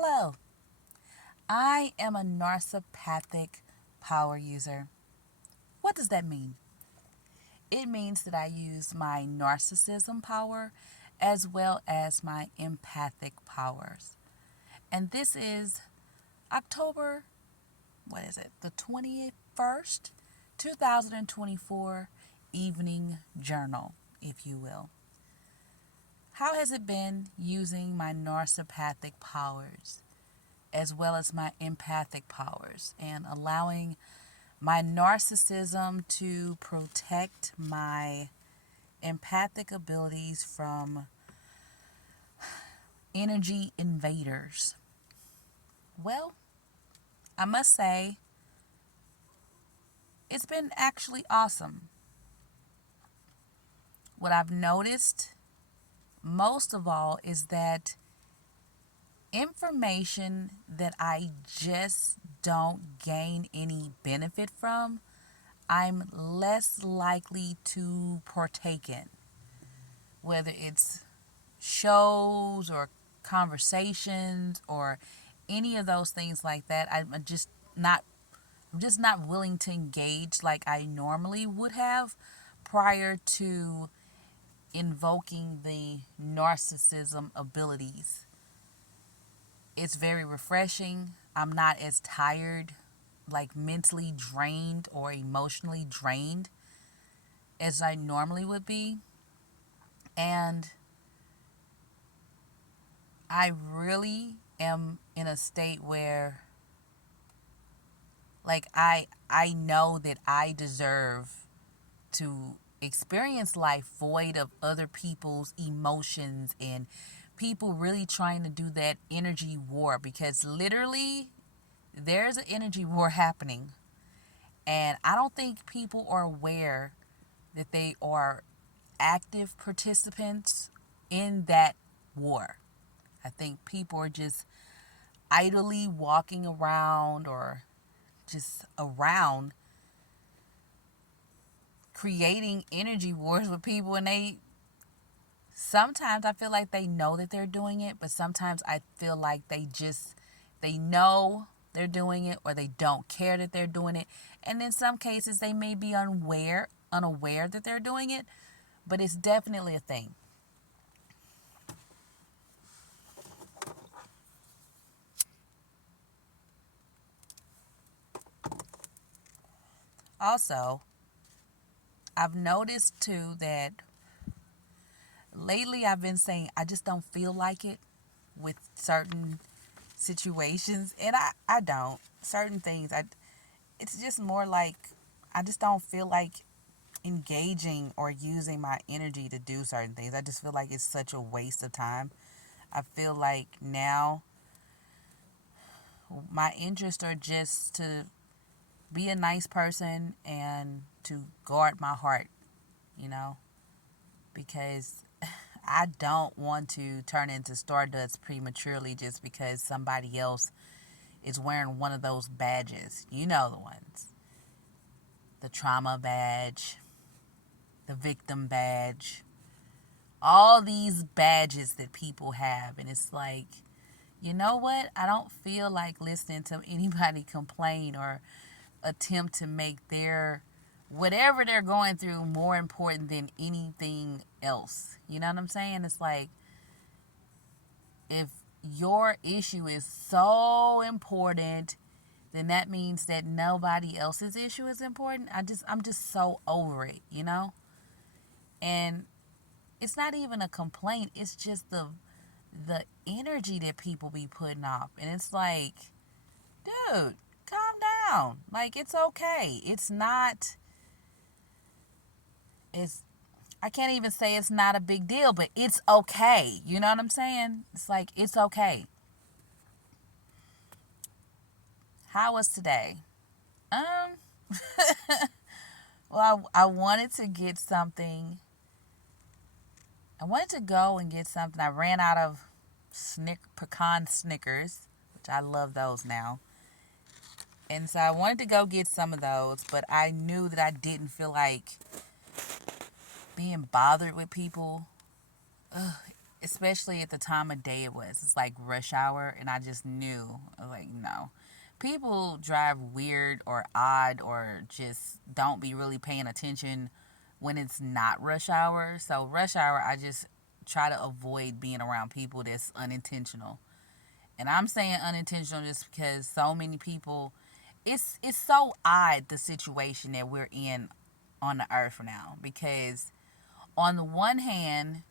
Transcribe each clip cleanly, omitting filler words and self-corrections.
Hello, I am a Narcipathic Power user. What does that mean? It means that I use my narcissism power as well as my empathic powers. And this is October, the 21st, 2024 evening journal, if you will. How has it been using my narcipathic powers as well as my empathic powers and allowing my narcissism to protect my empathic abilities from energy invaders? Well, I must say, it's been actually awesome. What I've noticed most of all is that information that I just don't gain any benefit from, I'm less likely to partake in. Whether it's shows or conversations or any of those things like that, I'm just not willing to engage like I normally would have prior to invoking the narcissism abilities. It's very refreshing. I'm not as tired, like mentally drained or emotionally drained as I normally would be. And I really am in a state where I know that I deserve to experience life void of other people's emotions and people really trying to do that energy war, because literally there's an energy war happening, and I don't think people are aware that they are active participants in that war. I think people are just idly walking around or just around creating energy wars with people, and they sometimes I feel like they know that they're doing it, but sometimes I feel like they know they're doing it, or they don't care that they're doing it. And in some cases they may be unaware that they're doing it, but it's definitely a thing. Also, I've noticed too that lately I've been saying I just don't feel like it with certain situations, and I don't. Certain things it's just more like I just don't feel like engaging or using my energy to do certain things. I just feel like it's such a waste of time. I feel like now my interests are just to be a nice person and to guard my heart, you know, because I don't want to turn into stardust prematurely just because somebody else is wearing one of those badges. You know the ones. The trauma badge, the victim badge, all these badges that people have. And it's like, you know what? I don't feel like listening to anybody complain or attempt to make their whatever they're going through more important than anything else. You know what I'm saying? It's like, if your issue is so important, then that means that nobody else's issue is important. I'm just so over it, you know? And it's not even a complaint. It's just the energy that people be putting off. And it's like, dude, calm down. Like, it's okay. It's I can't even say it's not a big deal, but it's okay. You know what I'm saying? It's like, it's okay. How was today? Um, well, I wanted to get something. I wanted to go and get something. I ran out of pecan Snickers, which I love those now. And so I wanted to go get some of those, but I knew that I didn't feel like being bothered with people. Ugh, especially at the time of day it was. It's like rush hour, and I just knew, I was like, no. People drive weird or odd or just don't be really paying attention when it's not rush hour. So, rush hour, I just try to avoid being around people that's unintentional. And I'm saying unintentional just because so many people, it's so odd the situation that we're in on the earth now, because on the one hand,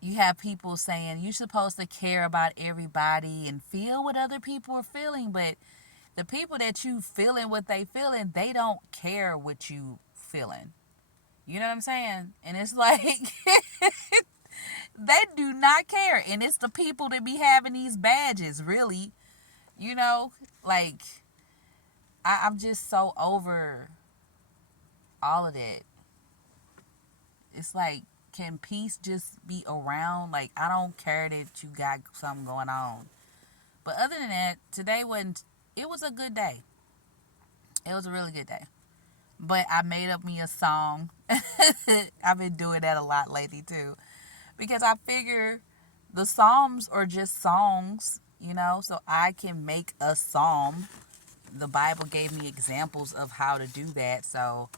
you have people saying you're supposed to care about everybody and feel what other people are feeling, but the people that you feeling what they feeling, they don't care what you feeling. You know what I'm saying? And it's like they do not care. And it's the people that be having these badges, really. You know? Like, I'm just so over all of that. It's like, can peace just be around? Like, I don't care that you got something going on. But other than that, today wasn't, it was a good day. It was a really good day. But I made up me a song. I've been doing that a lot lately too. Because I figure the Psalms are just songs, you know, so I can make a psalm. The Bible gave me examples of how to do that. So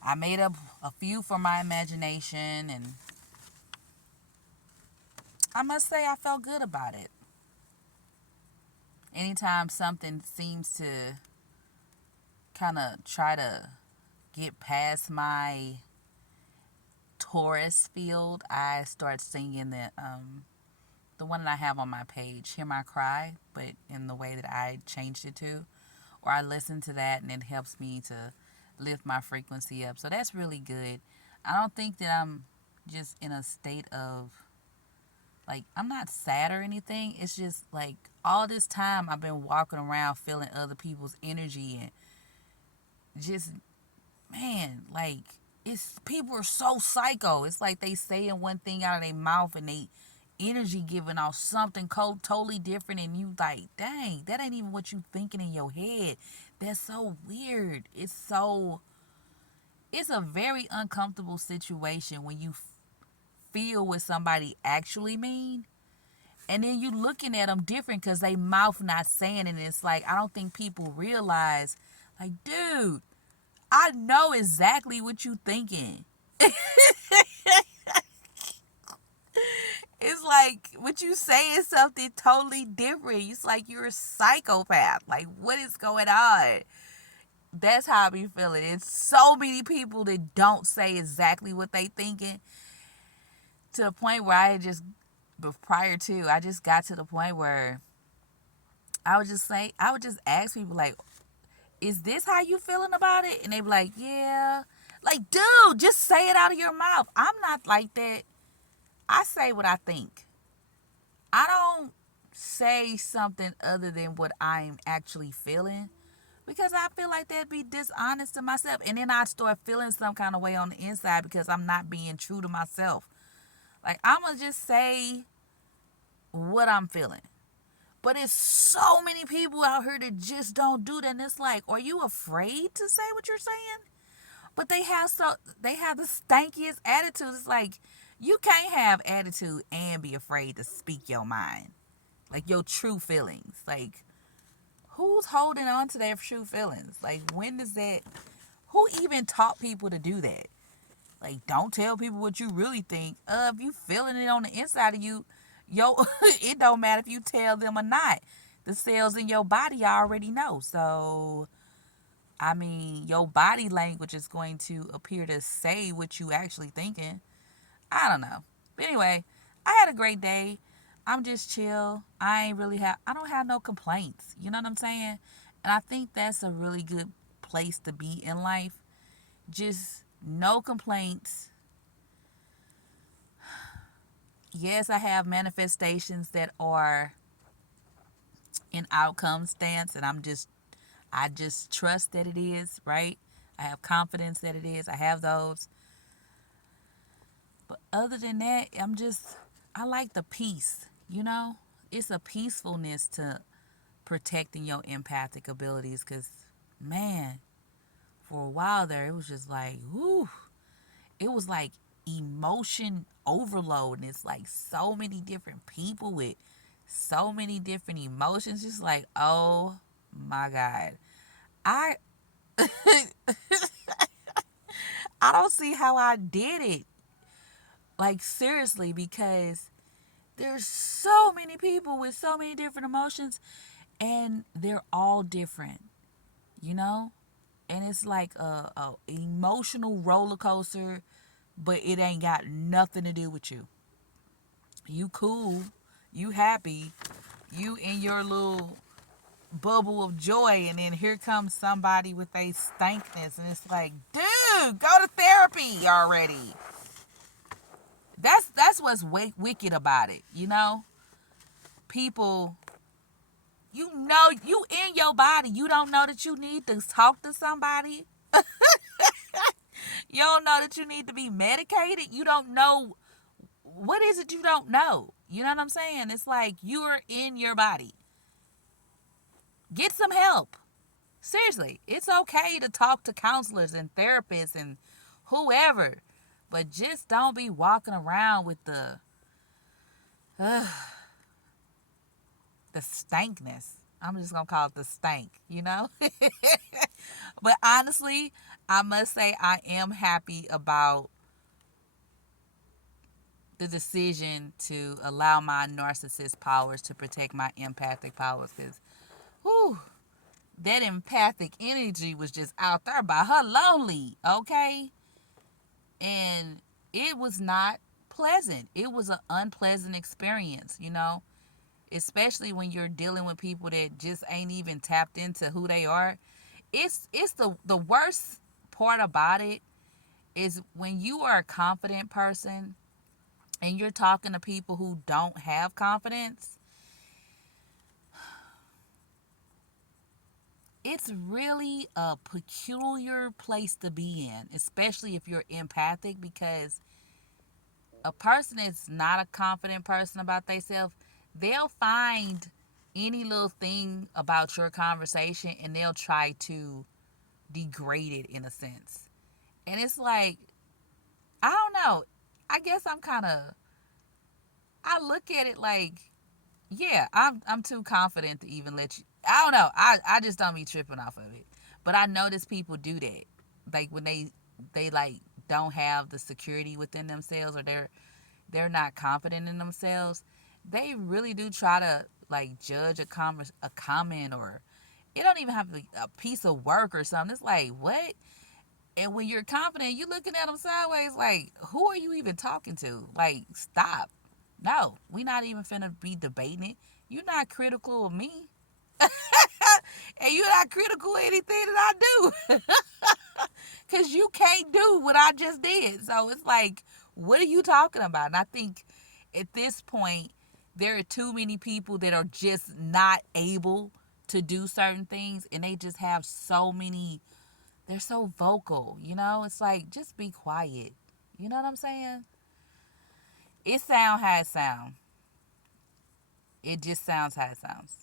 I made up a few for my imagination, and I must say I felt good about it. Anytime something seems to kind of try to get past my Taurus field, I start singing the one that I have on my page, Hear My Cry, but in the way that I changed it to. Or I listen to that and it helps me to lift my frequency up. So that's really good. I don't think that I'm just in a state of, like, I'm not sad or anything. It's just like all this time I've been walking around feeling other people's energy, and just, man, like, it's, people are so psycho. It's like they saying one thing out of their mouth and they energy giving off something totally different, and you like, dang, that ain't even what you thinking in your head. That's so weird. It's a very uncomfortable situation when you feel what somebody actually mean, and then you looking at them different because they mouth not saying it. And it's like, I don't think people realize, like, dude, I know exactly what you thinking. It's like what you say is something totally different. It's like you're a psychopath. Like, what is going on? That's how I be feeling. It's so many people that don't say exactly what they thinking, to the point where but prior to, I just got to the point where I would just ask people, like, is this how you feeling about it? And they be like, yeah. Like, dude, just say it out of your mouth. I'm not like that. I say what I think. I don't say something other than what I'm actually feeling, because I feel like that'd be dishonest to myself. And then I start feeling some kind of way on the inside because I'm not being true to myself. Like, I'm going to just say what I'm feeling. But it's so many people out here that just don't do that. And it's like, are you afraid to say what you're saying? But they have the stankiest attitudes. It's like, you can't have attitude and be afraid to speak your mind. Like, your true feelings. Like, who's holding on to their true feelings? Like, when does that, who even taught people to do that? Like, don't tell people what you really think. If you feeling it on the inside of you, it don't matter if you tell them or not. The cells in your body already know. So, I mean, your body language is going to appear to say what you actually thinking. I don't know. But anyway, I had a great day. I'm just chill. I don't have no complaints. You know what I'm saying? And I think that's a really good place to be in life. Just no complaints. Yes, I have manifestations that are in outcome stance, and I just trust that it is, right? I have confidence that it is. I have those. But other than that, I like the peace, you know? It's a peacefulness to protecting your empathic abilities, because, man, for a while there, it was just like, whoo, it was like emotion overload, and it's like so many different people with so many different emotions. Just like, oh my God. I I don't see how I did it. Like seriously, because there's so many people with so many different emotions, and they're all different, you know? And it's like a emotional roller coaster, but it ain't got nothing to do with you. You cool, you happy, you in your little bubble of joy, and then here comes somebody with a stankness, and it's like, dude, go to therapy already. That's what's wicked about it, you know. People, you know, you in your body, you don't know that you need to talk to somebody. You don't know that you need to be medicated. You don't know what is it you don't know. You know what I'm saying? It's like you're in your body. Get some help. Seriously, it's okay to talk to counselors and therapists and whoever, but just don't be walking around with uh, the stankness. I'm just gonna call it the stank, you know? But honestly, I must say I am happy about the decision to allow my narcissist powers to protect my empathic powers, because whew, that empathic energy was just out there by her lonely, okay? And it was not pleasant. It was an unpleasant experience, you know? Especially when you're dealing with people that just ain't even tapped into who they are. It's the worst part about it is when you are a confident person and you're talking to people who don't have confidence. It's really a peculiar place to be in, especially if you're empathic, because a person that's not a confident person about themselves, they'll find any little thing about your conversation and they'll try to degrade it in a sense. And it's like, I don't know. I guess I'm kind of, I look at it like, yeah, I'm too confident to even let you. I don't know. I just don't be tripping off of it. But I notice people do that. Like when they like don't have the security within themselves, or they're not confident in themselves, they really do try to like judge a comment, or it don't even have to be a piece of work or something. It's like, what? And when you're confident, you're looking at them sideways like, who are you even talking to? Like, stop. No, we not even finna be debating it. You're not critical of me. And you're not critical of anything that I do. Because you can't do what I just did. So it's like, what are you talking about? And I think at this point, there are too many people that are just not able to do certain things. And they just have so many, they're so vocal, you know? It's like, just be quiet. You know what I'm saying? It sound how it sound. It just sounds how it sounds.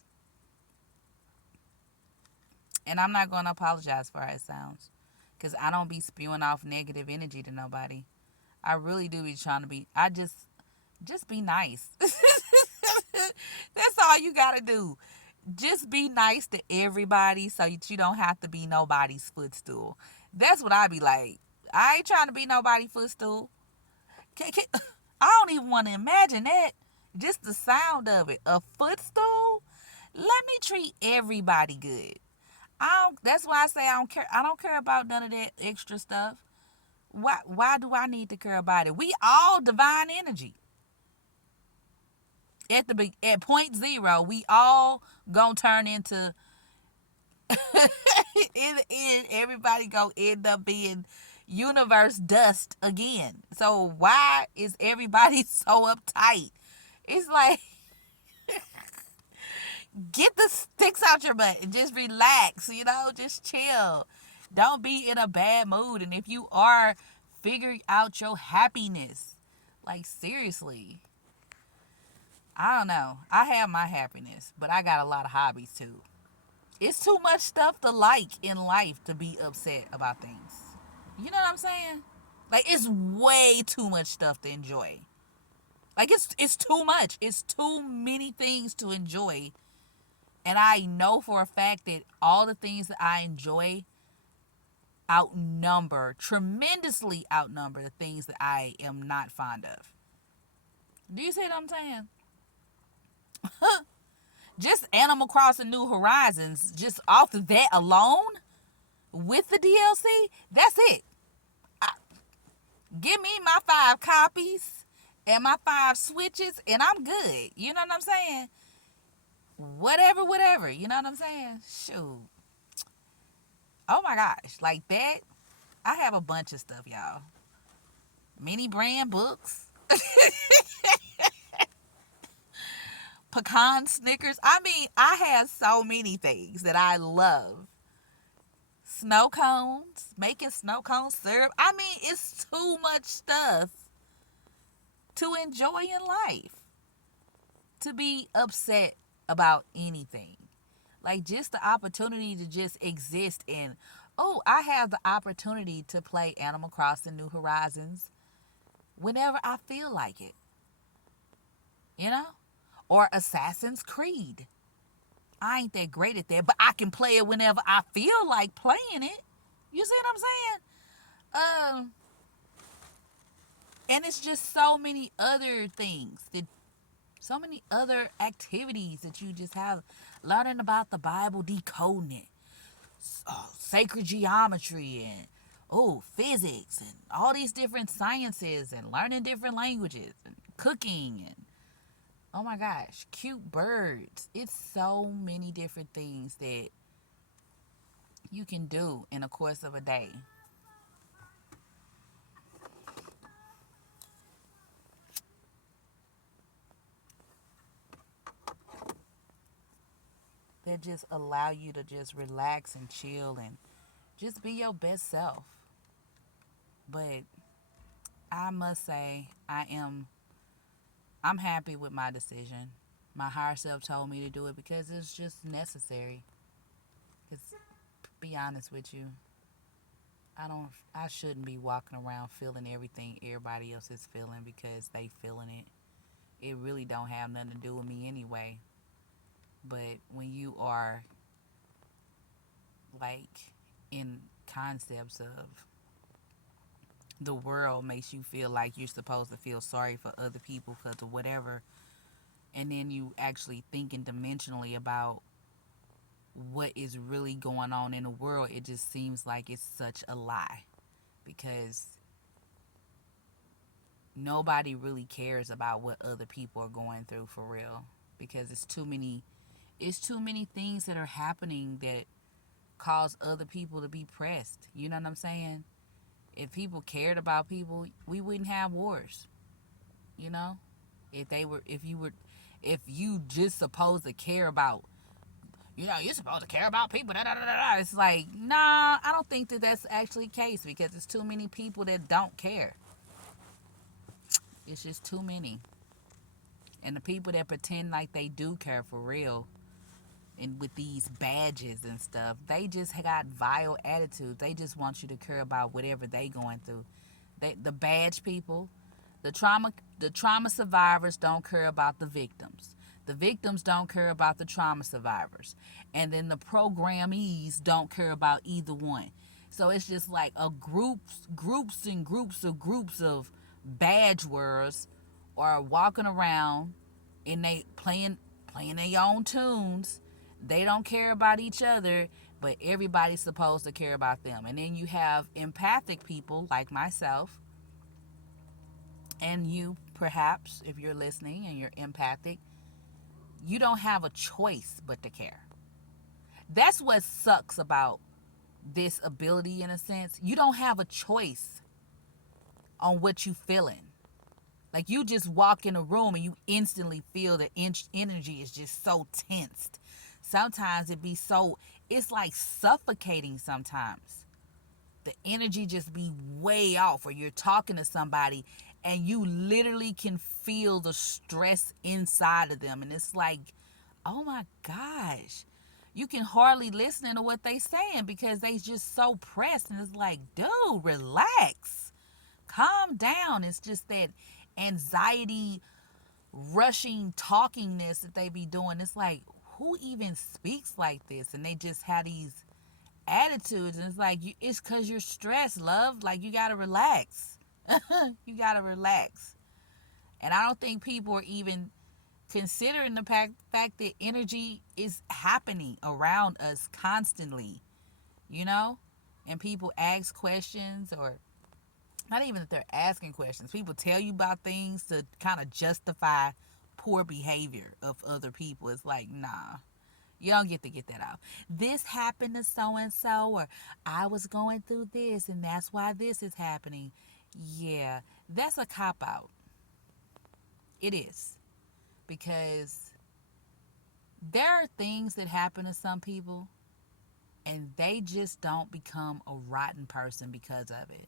And I'm not going to apologize for how it sounds. Because I don't be spewing off negative energy to nobody. I really do be trying to be. Just be nice. That's all you got to do. Just be nice to everybody so that you don't have to be nobody's footstool. That's what I be like. I ain't trying to be nobody's footstool. I don't even want to imagine that. Just the sound of it. A footstool? Let me treat everybody good. That's why I say I don't care. I don't care about none of that extra stuff. Why do I need to care about it? We all divine energy. At point zero, we all gonna turn into in the end, everybody gonna end up being universe dust again. So why is everybody so uptight? It's like, get the sticks out your butt and just relax, you know, just chill. Don't be in a bad mood. And if you are, figure out your happiness. Like, seriously. I don't know. I have my happiness, but I got a lot of hobbies too. It's too much stuff to like in life to be upset about things. You know what I'm saying? Like, it's way too much stuff to enjoy. Like, it's too much. It's too many things to enjoy. And I know for a fact that all the things that I enjoy tremendously outnumber the things that I am not fond of. Do you see what I'm saying? Just Animal Crossing New Horizons, just off of that alone, with the DLC, that's it. I, Give me my 5 copies and my 5 switches, and I'm good. You know what I'm saying? Whatever. You know what I'm saying? Shoot. Oh my gosh. Like that, I have a bunch of stuff, y'all. Mini brand books, pecan Snickers. I mean, I have so many things that I love. Snow cones, making snow cone syrup. I mean, it's too much stuff to enjoy in life to be upset about anything. Like, just the opportunity to just exist in, oh, I have the opportunity to play Animal Crossing New Horizons whenever I feel like it, you know? Or Assassin's Creed. I ain't that great at that, but I can play it whenever I feel like playing it. You see what I'm saying? And it's just so many other things that, so many other activities that you just have. Learning about the Bible, decoding it, sacred geometry, and physics, and all these different sciences, and learning different languages, and cooking, and oh my gosh, cute birds. It's so many different things that you can do in the course of a day. That just allow you to just relax and chill and just be your best self. But I must say, I'm happy with my decision. My higher self told me to do it because it's just necessary. Cause, be honest with you, I shouldn't be walking around feeling everything everybody else is feeling because they feeling it. It really don't have nothing to do with me anyway. But when you are like in concepts of the world makes you feel like you're supposed to feel sorry for other people because of whatever, and then you actually thinking dimensionally about what is really going on in the world, it just seems like it's such a lie because nobody really cares about what other people are going through for real, because it's too many things that are happening that cause other people to be pressed. You know what I'm saying? If people cared about people, we wouldn't have wars. You know, if you just supposed to care about, you're supposed to care about people. Da, da, da, da. It's like, nah, I don't think that that's actually the case because there's too many people that don't care. It's just too many. And the people that pretend like they do care for real, and with these badges and stuff, they just got vile attitudes. They just want you to care about whatever they going through. The badge people, the trauma survivors don't care about the victims. The victims don't care about the trauma survivors. And then the programmees don't care about either one. So it's just like a groups and groups of badge wearers are walking around and they playing their own tunes. They don't care about each other, but everybody's supposed to care about them. And then you have empathic people like myself, and you, perhaps, if you're listening and you're empathic, you don't have a choice but to care. That's what sucks about this ability, in a sense. You don't have a choice on what you feeling. Like, you just walk in a room and you instantly feel the energy is just so tensed. Sometimes it's like suffocating sometimes. The energy just be way off, or you're talking to somebody and you literally can feel the stress inside of them. And it's like, oh my gosh, you can hardly listen to what they saying because they just so pressed. And it's like, dude, relax. calm down. It's just that anxiety, rushing talkingness that they be doing. It's like, who even speaks like this? And they just have these attitudes, and it's like, it's because you're stressed, love. Like, you gotta relax. You gotta relax. And I don't think people are even considering the fact that energy is happening around us constantly, you know? And people ask questions, or not even that they're asking questions. People tell you about things to kind of justify poor behavior of other people. It's like, nah, you don't get to get that out. This happened to so and so, or I was going through this, and that's why this is happening. Yeah, that's a cop out. It is. Because there are things that happen to some people, and they just don't become a rotten person because of it.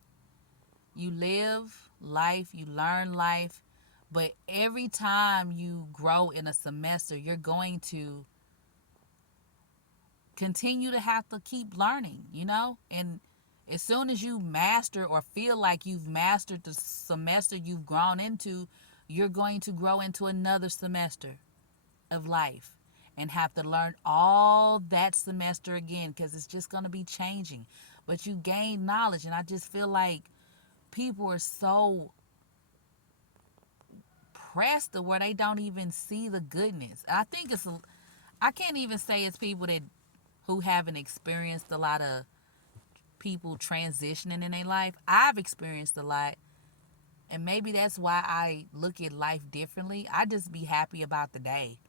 You live life, you learn life, but every time you grow in a semester, you're going to continue to have to keep learning, you know? And as soon as you master or feel like you've mastered the semester you've grown into, you're going to grow into another semester of life and have to learn all that semester again, because it's just going to be changing. But you gain knowledge, and I just feel like people are so pressed to where they don't even see the goodness. I think I can't even say it's people that who haven't experienced a lot of people transitioning in their life. I've experienced a lot, and maybe that's why I look at life differently. I just be happy about the day.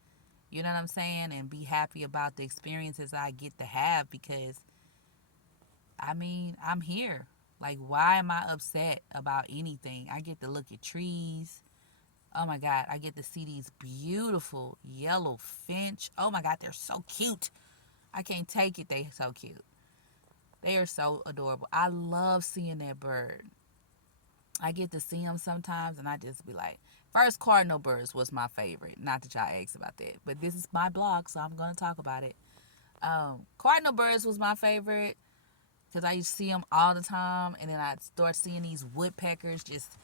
You know what I'm saying? And be happy about the experiences I get to have, because I mean, I'm here. Like, why am I upset about anything? I get to look at trees. Oh my God, I get to see these beautiful yellow finch. Oh my God, they're so cute. I can't take it. They're so cute. They are so adorable. I love seeing that bird. I get to see them sometimes, and I just be like, first, cardinal birds was my favorite. Not that y'all asked about that, but this is my blog, so I'm going to talk about it. Cardinal birds was my favorite because I used to see them all the time, and then I'd start seeing these woodpeckers. Just,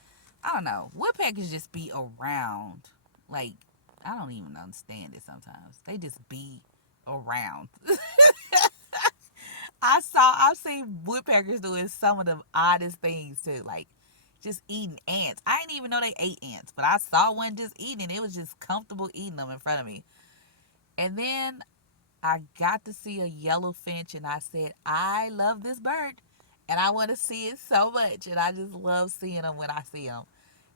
I don't know, woodpeckers just be around. Like, I don't even understand it sometimes. They just be around. I've seen woodpeckers doing some of the oddest things too, like just eating ants. I didn't even know they ate ants, but I saw one just eating. It was just comfortable eating them in front of me. And then I got to see a yellow finch, and I said, I love this bird, and I want to see it so much. And I just love seeing them when I see them.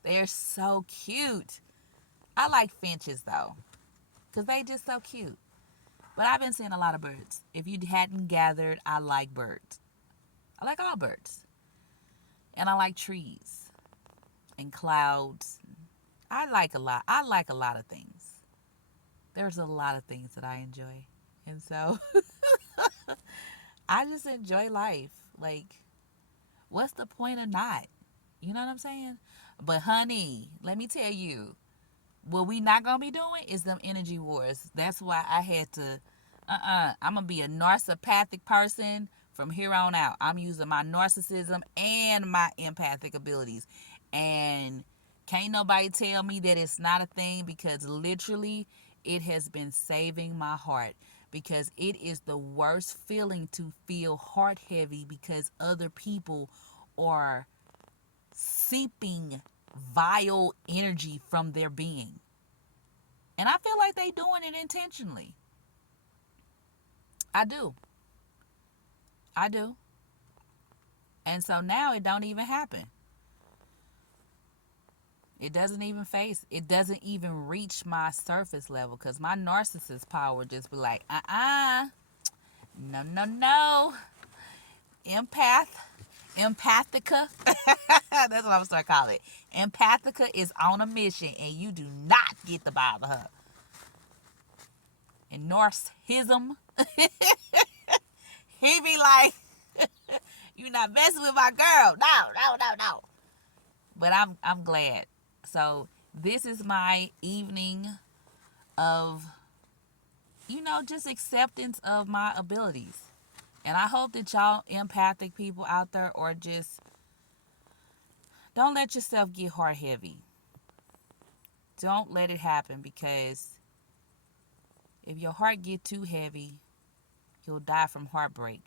They're so cute. I like finches though, because they just so cute. But I've been seeing a lot of birds. If you hadn't gathered, I like birds. I like all birds. And I like trees and clouds. I like a lot. I like a lot of things. There's a lot of things that I enjoy. And so I just enjoy life. Like, what's the point of not? You know what I'm saying? But honey, let me tell you, what we not gonna be doing is them energy wars. That's why I had to I'm gonna be a narcipathic person from here on out. I'm using my narcissism and my empathic abilities. And can't nobody tell me that it's not a thing, because literally it has been saving my heart. Because it is the worst feeling to feel heart heavy because other people are seeping vile energy from their being. And I feel like they doing it intentionally. I do. I do. And so now it don't even happen. It doesn't even face, it doesn't even reach my surface level, because my narcissist power just be like, no, no, no. Empath, empathica. That's what I'm start calling it. Empathica is on a mission, and you do not get to bother her. And narcissism, he be like, you're not messing with my girl. No, no, no, no. But I'm glad. So this is my evening of, just acceptance of my abilities. And I hope that y'all empathic people out there, or just Don't let yourself get heart heavy. Don't let it happen, because if your heart get too heavy, you'll die from heartbreak.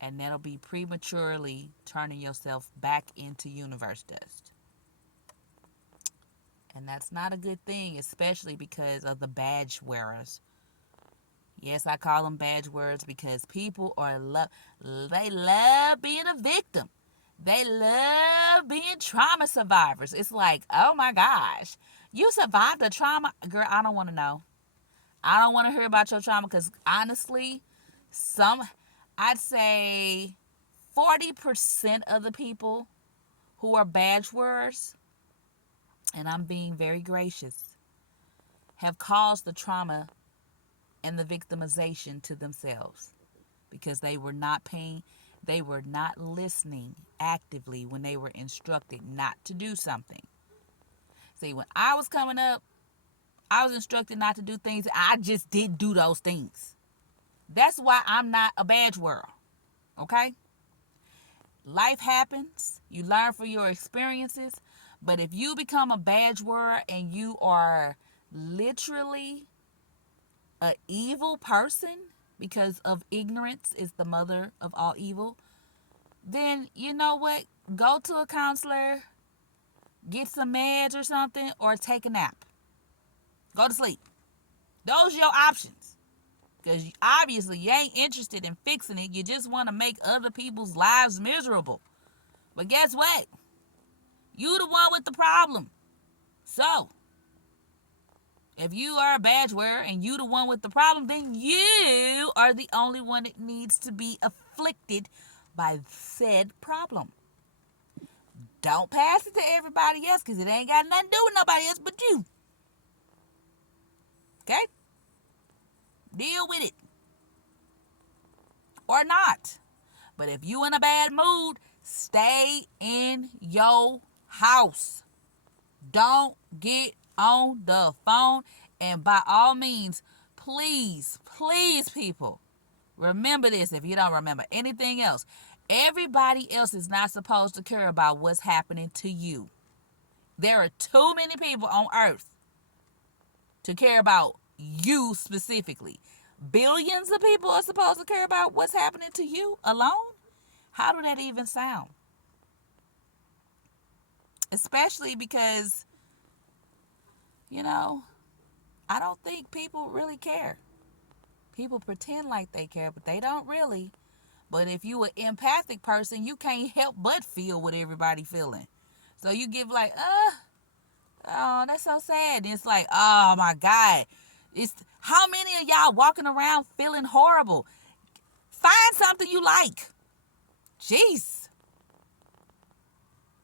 And that'll be prematurely turning yourself back into universe dust. And that's not a good thing, especially because of the badge wearers. Yes, I call them badge wearers because people they love being a victim. They love being trauma survivors. It's like, oh my gosh, you survived a trauma. Girl, I don't want to know. I don't want to hear about your trauma, because honestly, I'd say 40% of the people who are badge wearers, and I'm being very gracious, have caused the trauma and the victimization to themselves, because they were not listening actively when they were instructed not to do something. See, when I was coming up, I was instructed not to do things. I just didn't do those things. That's why I'm not a badge wearer. Okay? Life happens. You learn from your experiences. But if you become a badge wearer and you are literally an evil person, because of ignorance is the mother of all evil, then you know what? Go to a counselor, get some meds or something, or take a nap. Go to sleep. Those are your options. Because obviously you ain't interested in fixing it. You just want to make other people's lives miserable. But guess what? You the one with the problem. So, if you are a badge wearer and you the one with the problem, then you are the only one that needs to be afflicted by said problem. Don't pass it to everybody else, because it ain't got nothing to do with nobody else but you. Okay? Deal with it. Or not. But if you in a bad mood, stay in your house. Don't get on the phone. And by all means, please, please, people, remember this if you don't remember anything else. Everybody else is not supposed to care about what's happening to you. There are too many people on earth to care about you specifically. Billions of people are supposed to care about what's happening to you alone? How do that even sound? Especially because, I don't think people really care. People pretend like they care, but they don't really. But if you an empathic person, you can't help but feel what everybody feeling. So you give like, oh, that's so sad. And it's like, oh my God. It's how many of y'all walking around feeling horrible? Find something you like. Jeez.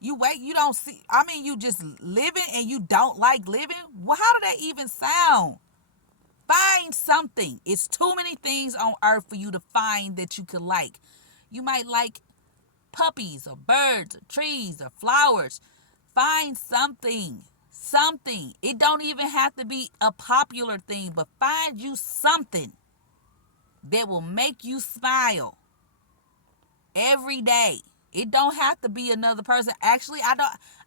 You don't see, you just living and you don't like living? Well, how do that even sound? Find something. It's too many things on earth for you to find that you could like. You might like puppies or birds or trees or flowers. Find something. Something. It don't even have to be a popular thing, but find you something that will make you smile every day. It don't have to be another person. Actually,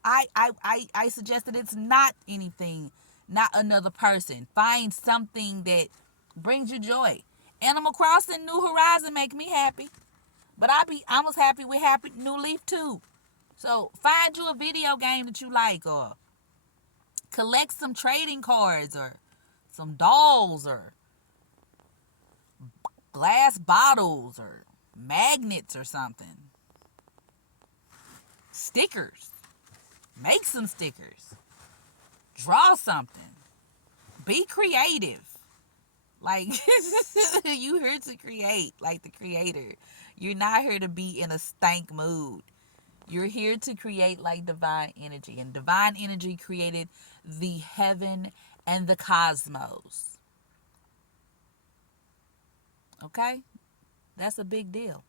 I suggest that it's not anything, not another person. Find something that brings you joy. Animal Crossing New Horizon make me happy. But I was happy with Happy New Leaf too. So find you a video game that you like, or collect some trading cards, or some dolls, or glass bottles, or magnets or something. Stickers. Make some stickers. Draw something. Be creative. Like, you here to create, like the creator. You're not here to be in a stank mood. You're here to create like divine energy. And divine energy created the heaven and the cosmos. Okay? That's a big deal.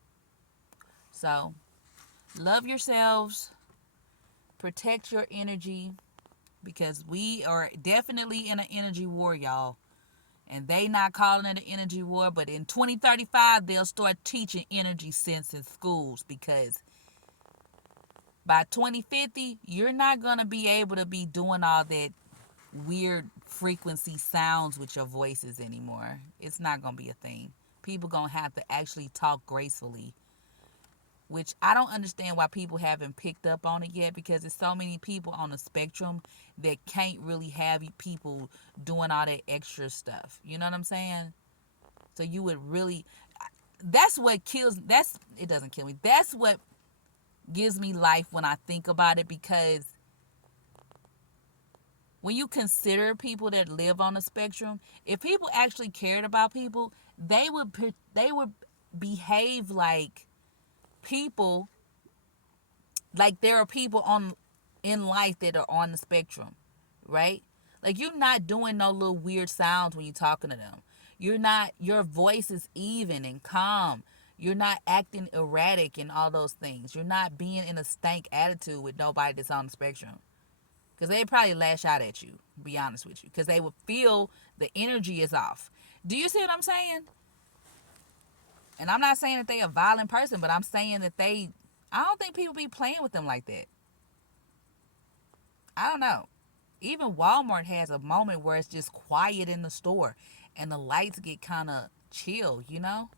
So, love yourselves. Protect your energy, because we are definitely in an energy war, y'all. And they not calling it an energy war, but in 2035, they'll start teaching energy sense in schools, because By 2050, you're not going to be able to be doing all that weird frequency sounds with your voices anymore. It's not going to be a thing. People going to have to actually talk gracefully, which I don't understand why people haven't picked up on it yet, because there's so many people on the spectrum that can't really have people doing all that extra stuff. You know what I'm saying? So you would really, that's what kills, that's, it doesn't kill me. That's what gives me life when I think about it, because when you consider people that live on the spectrum, if people actually cared about people, they would behave like people, like there are people on in life that are on the spectrum, right? Like you're not doing no little weird sounds when you're talking to them. You're not, your voice is even and calm. You're not acting erratic and all those things. You're not being in a stank attitude with nobody that's on the spectrum. Because they probably lash out at you, to be honest with you. Because they would feel the energy is off. Do you see what I'm saying? And I'm not saying that they a violent person, but I'm saying that I don't think people be playing with them like that. I don't know. Even Walmart has a moment where it's just quiet in the store and the lights get kind of chill, you know?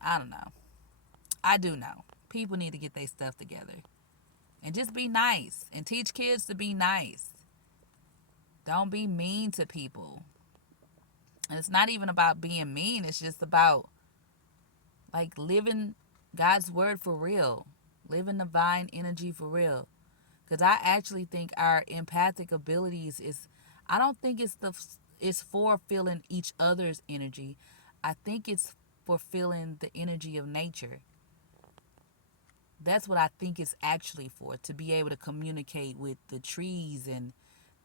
I don't know. I do know. People need to get their stuff together and just be nice and teach kids to be nice. Don't be mean to people. And it's not even about being mean, it's just about like living God's word for real, living divine energy for real. Because I actually think our empathic abilities is, I don't think it's for feeling each other's energy. I think it's for feeling the energy of nature. That's what I think it's actually for, to be able to communicate with the trees and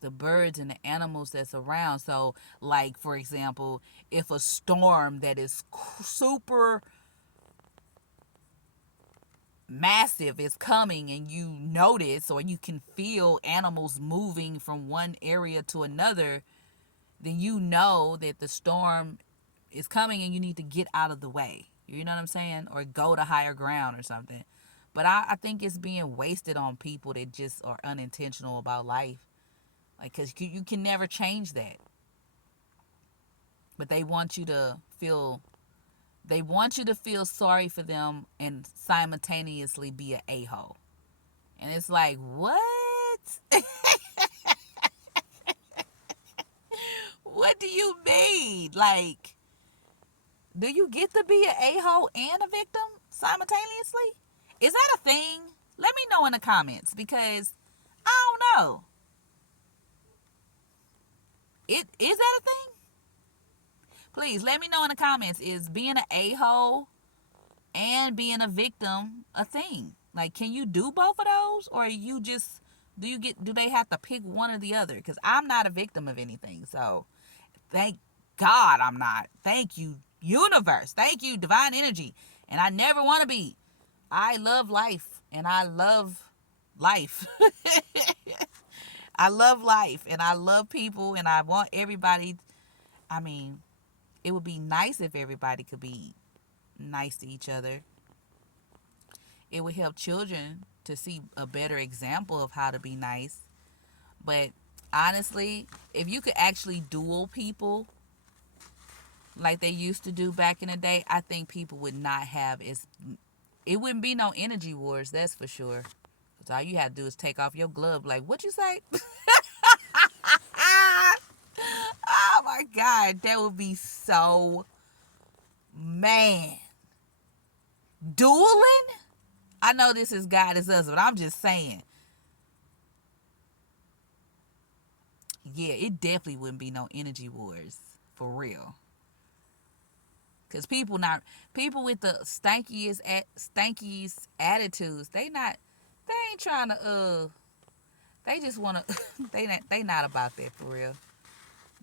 the birds and the animals that's around. So, like, for example, if a storm that is super massive is coming and you notice or you can feel animals moving from one area to another, then you know that the storm is coming and you need to get out of the way. You know what I'm saying? Or go to higher ground or something. But I think it's being wasted on people that just are unintentional about life. Like, because you can never change that. But they want you to feel sorry for them and simultaneously be an a-hole. And it's like, what? What do you mean? Like, do you get to be an a-hole and a victim simultaneously? Is that a thing? Let me know in the comments, because I don't know. It is that a thing? Please let me know in the comments. Is being an a-hole and being a victim a thing? Like, can you do both of those, or you just do they have to pick one or the other? Because I'm not a victim of anything, so thank God I'm not. Thank you, universe. Thank you, divine energy. And I never want to be. I love life, and I love life. I love life, and I love people, and I want everybody. I mean, it would be nice if everybody could be nice to each other. It would help children to see a better example of how to be nice. But honestly, if you could actually duel people like they used to do back in the day, I think people would not have as, it wouldn't be no energy wars, that's for sure. Because all you have to do is take off your glove. Like, what you say? Oh my God, that would be so, man. Dueling? I know this is God is us, but I'm just saying. Yeah, it definitely wouldn't be no energy wars. For real. Cause people with the stankiest attitudes, they ain't trying to they just wanna they not about that for real.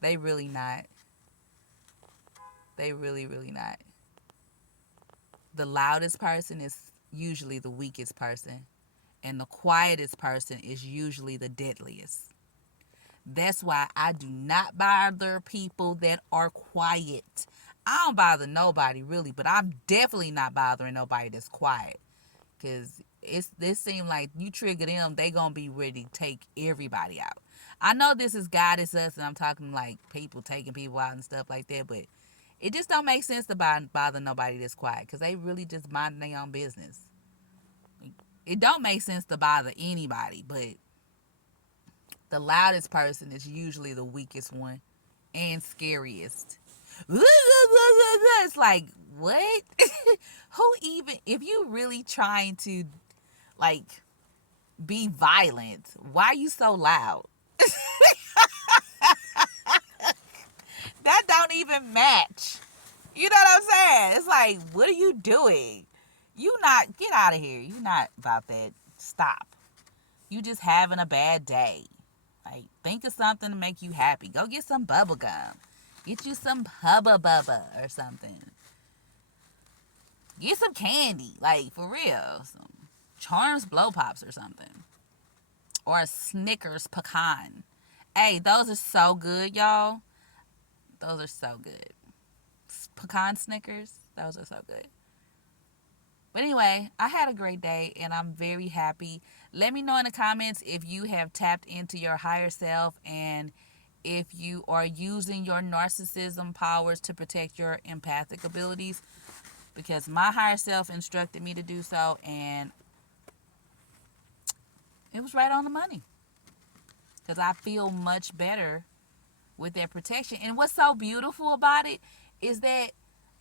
They really not. They really not. The loudest person is usually the weakest person. And the quietest person is usually the deadliest. That's why I do not bother people that are quiet. I don't bother nobody really, but I'm definitely not bothering nobody that's quiet. Because this seem like you trigger them, they gonna be ready to take everybody out. I know this is God is us, and I'm talking like people taking people out and stuff like that, but it just don't make sense to bother nobody that's quiet, because they really just minding their own business. It don't make sense to bother anybody, but the loudest person is usually the weakest one and scariest. It's like, what? Who even, if you really trying to like be violent, why are you so loud? That don't even match. You know what I'm saying? It's like, what are you doing? You not, get out of here. You not about that. Stop. You just having a bad day. Like, think of something to make you happy. Go get some bubble gum. Get you some Hubba Bubba or something. Get some candy. Like, for real. Some Charms Blow Pops or something. Or a Snickers pecan. Hey, those are so good, y'all. Those are so good. Pecan Snickers. Those are so good. But anyway, I had a great day and I'm very happy. Let me know in the comments if you have tapped into your higher self and if you are using your narcissism powers to protect your empathic abilities, because my higher self instructed me to do so and it was right on the money, because I feel much better with that protection. And what's so beautiful about it is that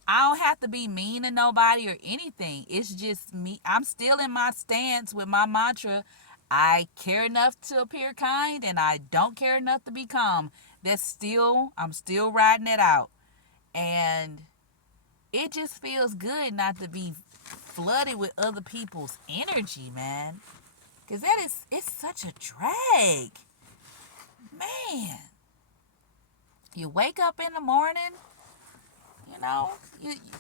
I don't have to be mean to nobody or anything. It's just me. I'm still in my stance with my mantra. I care enough to appear kind and I don't care enough to be calm. I'm still riding it out. And it just feels good not to be flooded with other people's energy, man. Because it's such a drag. Man. You wake up in the morning,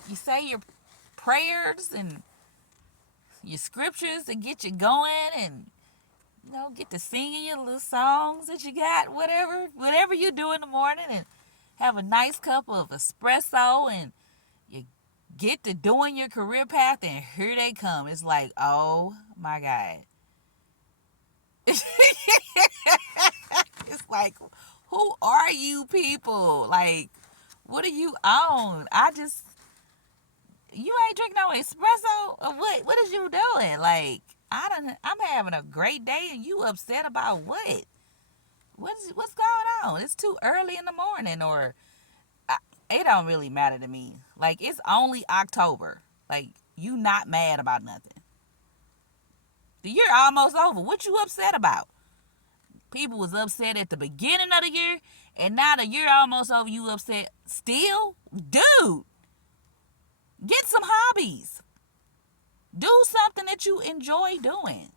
you say your prayers and your scriptures to get you going, and get to singing your little songs that you got, whatever you do in the morning, and have a nice cup of espresso, and you get to doing your career path, and here they come. It's like, oh my God. It's like, who are you people? Like, what are you on? You ain't drinking no espresso? Or what is you doing? Like, I'm having a great day and you upset about what? What's going on? It's too early in the morning, or it don't really matter to me. Like, it's only October. Like, you not mad about nothing. The year almost over. What you upset about? People was upset at the beginning of the year, and now the year almost over, you upset still? Dude, get some hobbies. Do something that you enjoy doing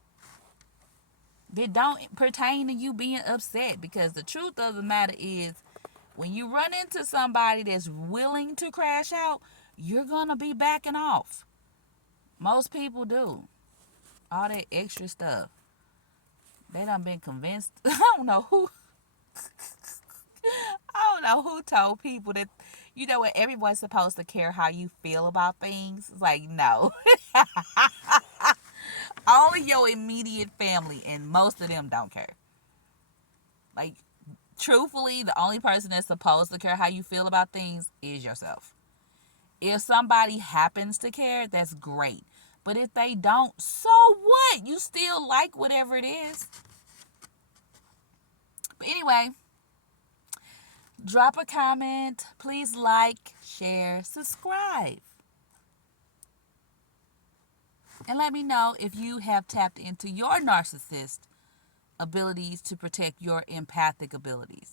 that don't pertain to you being upset. Because the truth of the matter is, when you run into somebody that's willing to crash out, you're going to be backing off. Most people do. All that extra stuff. They done been convinced. I don't know who told people that, what, everyone's supposed to care how you feel about things. It's like, no. Only your immediate family, and most of them don't care. Like, truthfully, the only person that's supposed to care how you feel about things is yourself. If somebody happens to care, that's great. But if they don't, so what? You still like whatever it is. But anyway, drop a comment. Please like, share, subscribe. And let me know if you have tapped into your narcissist abilities to protect your empathic abilities.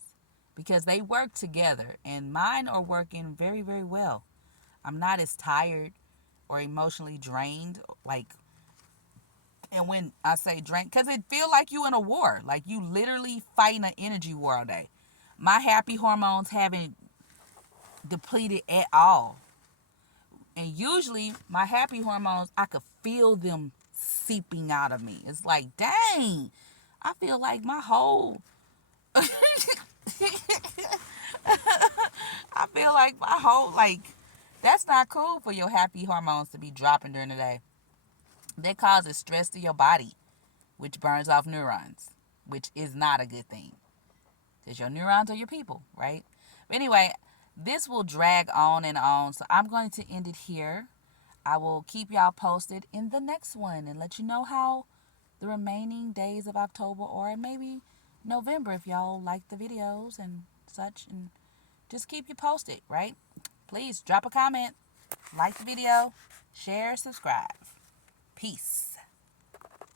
Because they work together, and mine are working very, very well. I'm not as tired or emotionally drained, and when I say drained, because it feel like you in a war, like you literally fighting an energy war all day. My happy hormones haven't depleted at all. And usually my happy hormones, I could feel them seeping out of me. It's like, dang, I feel like my whole that's not cool for your happy hormones to be dropping during the day. That causes stress to your body, which burns off neurons, which is not a good thing. Because your neurons are your people, right? But anyway, this will drag on and on. So I'm going to end it here. I will keep y'all posted in the next one and let you know how the remaining days of October or maybe November if y'all like the videos and such. And just keep you posted, right? Please drop a comment, like the video, share, subscribe. Peace.